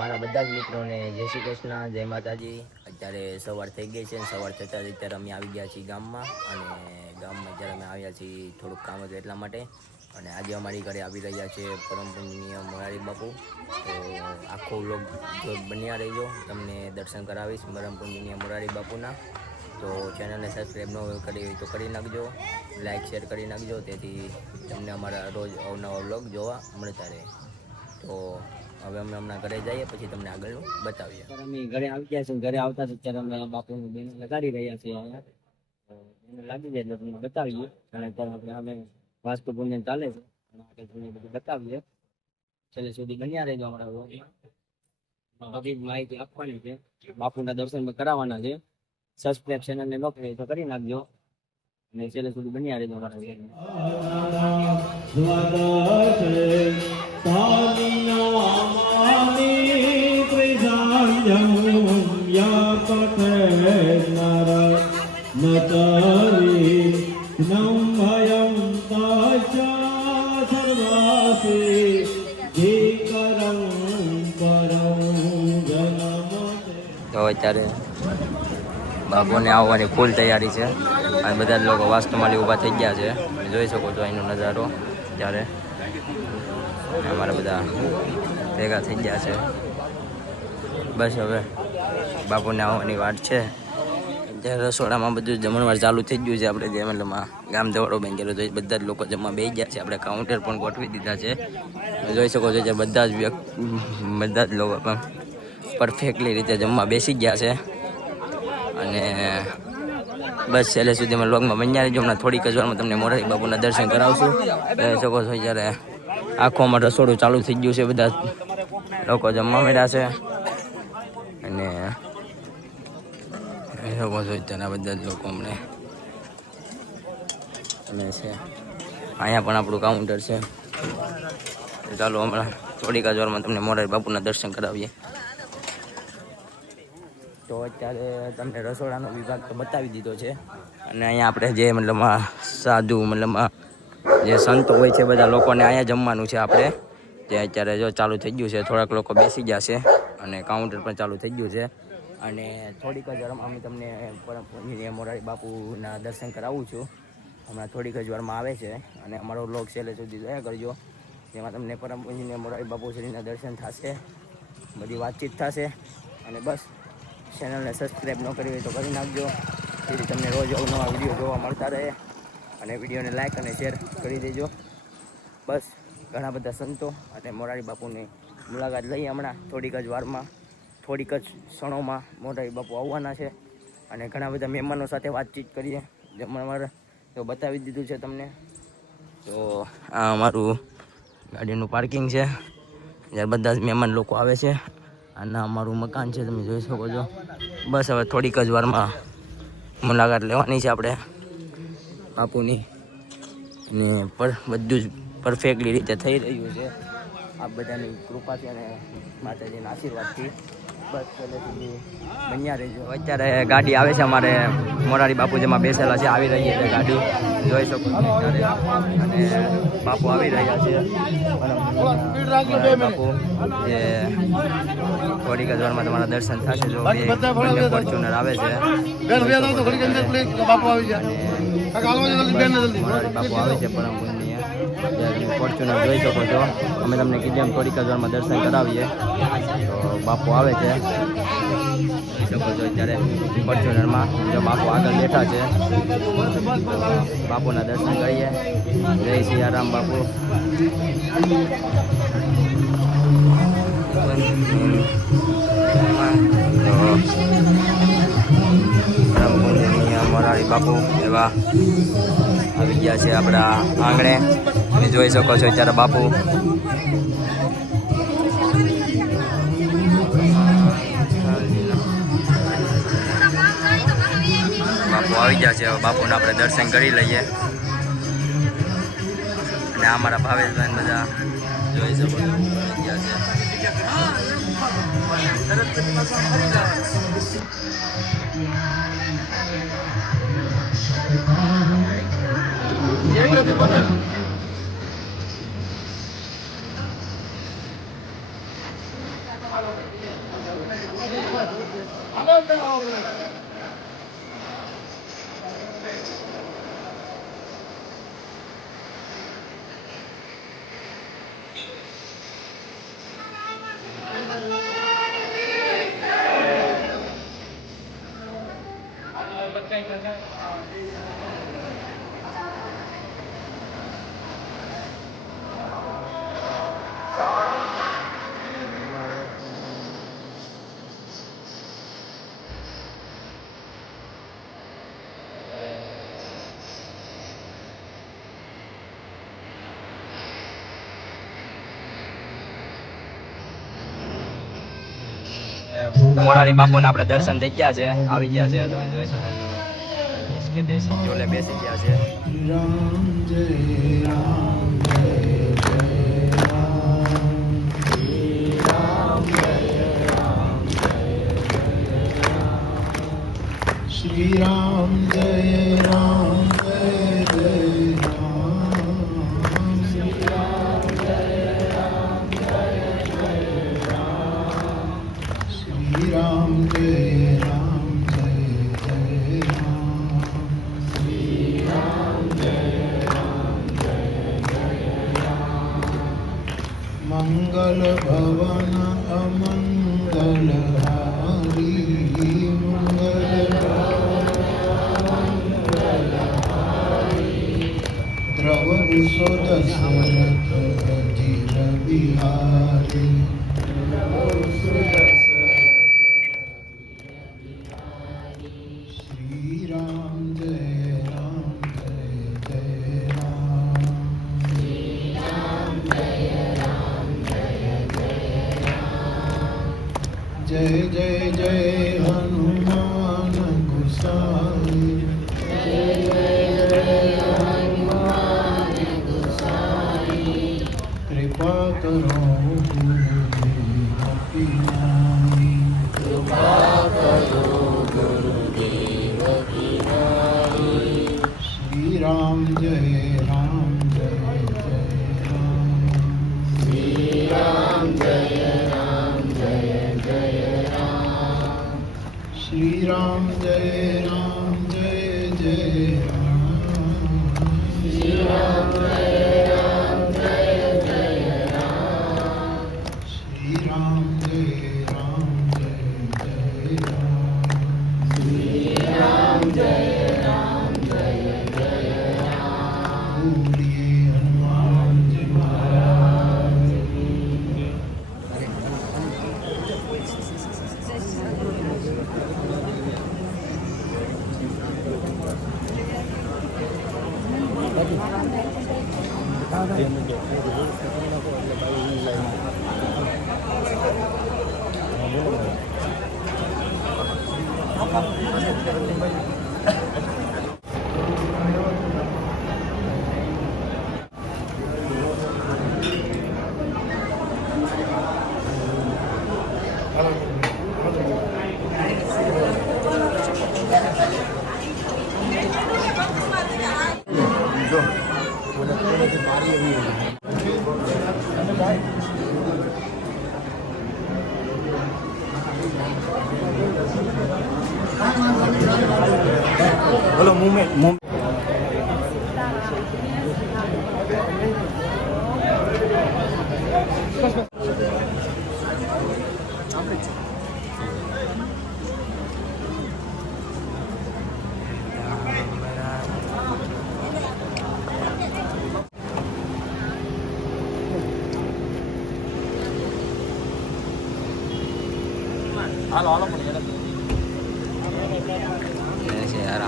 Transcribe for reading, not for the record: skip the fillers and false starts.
મારા બધા જ મિત્રોને જય શ્રી કૃષ્ણ, જય માતાજી. અત્યારે સવાર થઈ ગઈ છે અને સવાર થતાં જ અત્યારે અમે આવી ગયા છીએ ગામમાં. અને ગામમાં અત્યારે અમે આવ્યા છીએ થોડુંક કામ હતું એટલા માટે. અને આજે અમારી ઘરે આવી રહ્યા છે પરમ પૂજનીય મોરારી બાપુ. તો આખો વ્લોગ જો બન્યા રહેજો, તમને દર્શન કરાવીશ પરમ પૂજનીય મોરારી બાપુના. તો ચેનલને સબસ્ક્રાઈબ ન કરી હોય તો કરી નાખજો, લાઇક શેર કરી નાખજો, તેથી તમને અમારા રોજ અવનવા વ્લોગ જોવા મળતા રહે. તો હવે અમે હમણાં ઘરે જઈએ, પછી તમને આગળનું બતાવીએ. અમે ઘરે આવી ગયા છે. ઘરે આવતા જ અત્યારે અમે બાપુનું બેન લગાડી રહ્યા છીએ. અહીંયા બેન લાગી જાય એટલે તમને બતાવીએ. અને અત્યારે આપણે અમે વાસ્તુ પૂજન ચાલે છે અને આપણે તમને બધું બતાવીએ. છેલ્લે સુધી બન્યા રહેજો અમારા વ્લોગમાં. બધી જ માહિતી આપવાની છે, બાપુના દર્શન કરાવવાના છે. સબસ્ક્રાઇબ ચેનલને ન કરે તો કરી નાખજો અને છેલ્લે સુધી બન્યા રહેજો અમારા તો અત્યારે બાપુને આવવાની ફૂલ તૈયારી છે અને બધા જ લોકો વાસ્તુમાલી ઊભા થઈ ગયા છે. જોઈ શકો છો અહીંનો નજારો. ત્યારે અમારા બધા ભેગા થઈ ગયા છે. બસ હવે બાપુને આવવાની વાત છે. અત્યારે રસોડામાં બધું જમણવાર ચાલુ થઈ ગયું છે. આપણે જે મતલબ ગામ દોડો બેન ગયેલો તો બધા જ લોકો જમવા બેસી ગયા છે. આપણે કાઉન્ટર પણ ગોઠવી દીધા છે. જોઈ શકો છો કે બધા જ લોકો પણ પરફેક્ટલી રીતે જમવા બેસી ગયા છે. અને બસ છેલ્લે સુધી અમે વ્લોગમાં બન્યા રહીજો. હમણાં થોડીક જ વારમાં તમને મોરારી બાપુના દર્શન કરાવશું. જોઈ શકો છો જ્યારે આંખોમાં રસોડું ચાલુ થઈ ગયું છે. બધા લોકો જમવા મળ્યા છે. અને લોકો છો અત્યારે બધા જ લોકો અમને અને છે અહીંયા પણ આપણું કાઉન્ટર છે. ચાલો હમણાં થોડીક જ વારમાં તમને મોરારી બાપુના દર્શન કરાવીએ. તો અત્યારે તમને રસોડાનો વિભાગ તો બતાવી દીધો છે. અને અહીંયા આપણે જે મતલબ સાધુ મતલબ જે સંતો હોય છે બધા લોકોને અહીંયા જમવાનું છે. આપણે જે અત્યારે જો ચાલુ થઈ ગયું છે. થોડાક લોકો બેસી ગયા છે અને કાઉન્ટર પણ ચાલુ થઈ ગયું છે. અને થોડીક જ વારમાં અમે તમને પરમ પૂજનીય મોરારી બાપુના દર્શન કરાવું છું. હમણાં થોડીક જ વારમાં આવે છે અને અમારો વ્લોગ છેલ્લે સુધી જોયા કરજો. જેમાં તમને પરમ પૂજનીય મોરારી બાપુ શ્રીના દર્શન થશે, બધી વાતચીત થશે. અને બસ ચેનલને સબસ્ક્રાઈબ ન કરી હોય તો કરી નાખજો, જેથી તમને રોજ અવનવા વિડીયો જોવા મળતા રહે. અને વિડીયોને લાઇક અને શેર કરી દેજો. બસ ઘણા બધા સંતો અને મોરારી બાપુની મુલાકાત લઈએ હમણાં થોડીક જ વારમાં, થોડીક જ ક્ષણોમાં મોરારી બાપુ આવવાના છે. અને ઘણા બધા મહેમાનો સાથે વાતચીત કરીએ. જમણવાર તો બતાવી દીધું છે તમને. તો આ અમારું ગાડીનું પાર્કિંગ છે, જ્યારે બધા જ મહેમાન લોકો આવે છે. અને અમારું મકાન છે, તમે જોઈ શકો છો. બસ હવે થોડીક જ વારમાં મુલાકાત લેવાની છે આપણે બાપુની. ને બધું જ પરફેક્ટલી રીતે થઈ રહ્યું છે આ બધાની કૃપાથી અને માતાજીના આશીર્વાદથી. બસ પહેલે સુધી બન્યા રહેજો. અત્યારે ગાડી આવે છે અમારે મોરારી બાપુ જેમાં બેસેલા છે, આવી રહી છે ગાડી, જોઈ શકો છો અત્યારે. અને બાપુ આવી રહ્યા છે બાપુ, જે થોડીક જ વારમાં તમારા દર્શન થશે. જો બંને ફોર્ચ્યુનર આવે છે, મોરારી બાપુ આવે છે પરમ પૂજનીય ફોર્ચ્યુનર જોઈ શકો છો. અમે તમને કીધું એમ થોડીક જ વારમાં દર્શન કરાવીએ. તો બાપુ આવે છે, જોઈ શકો છો અત્યારે ફોર્ચ્યુનરમાં. જો બાપુ આગળ બેઠા છે, બાપુના દર્શન કરીએ. જય સિયારામ બાપુ. મોરારી બાપુ એવા આવી ગયા છે આપણા આંગણે. તમે જોઈ શકો છો અત્યારે બાપુ બાપુ આવી ગયા છે. હવે બાપુને આપણે દર્શન કરી લઈએ. અને અમારા ભાવેશભાઈ બધા જોઈ શકો છો આવી ગયા છે. મોરારી બાપુને આપણે દર્શન થઈ ગયા છે, આવી ગયા છે. તમે જોઈ શકો કે દેશી ચોલે બેસી ગયા છે. શ્રી રામ જય રામ જય જય રામ શ્રી રામ જય રામ જય જય રામ શ્રી રામ જય રામ જય જય રામ શ્રી રામ જય રામ જય જય રામ મંગલ ભવન અમંગલ હારી મંગલ द्रव विशो दशरथ अजिर बिहारी श्री राम जय राम जय जय राम श्री राम जय राम जय जय राम जय जय जय हनुमान गोसाई जय जय कृपा करो गुरुदेव की नाई श्री राम जय राम जय जय राम श्री राम जय राम जय जय राम श्री राम जय राम जय जय राम श्री राम जय राम जय जय राम श्री राम जय राम जय जय राम श्री राम जय राम जय जय राम बोलिए हनुमान जी महाराज की બોલો મુમેન્ટ છે યાર.